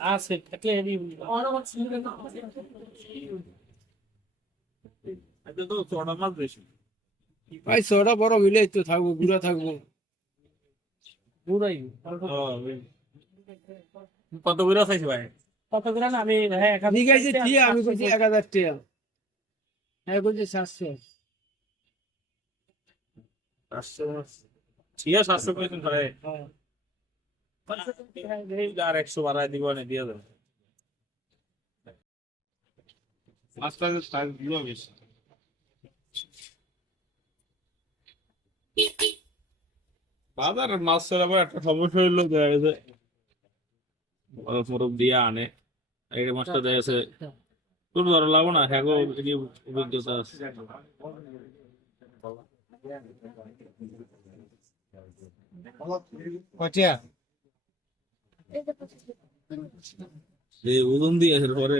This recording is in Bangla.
আছে থাকলে হেভি তো চড়া মাছ বেশি। ভাই ছোট বড় মিলে তো থাকবো, গুড়া থাকবো। পুরাই কত করে চাইছে ভাই? কত করে না আমি হ্যাঁ ঠিক আছে, ঠিক আমি বলছি 1000 টাকা, হ্যাঁ বলছি 700। 500 মাছ ঠিক আছে, 700 করে দিন ভাই। আর 100 বাড়ায় দিব না, দিয়ে দেবো। মাছটা সাইজ দিব বেশি। বাজারের মাছের আবার একটা সমস্যা হইলো, দেখা গেছে বরফ মরফ দিয়ে আনে, এই মাছটা দেখা গেছে তোর ধরো লাগবো না, হ্যাঁ গো, এটি অভিজ্ঞতা আছে। এই ওজন দিয়ে আছে পরে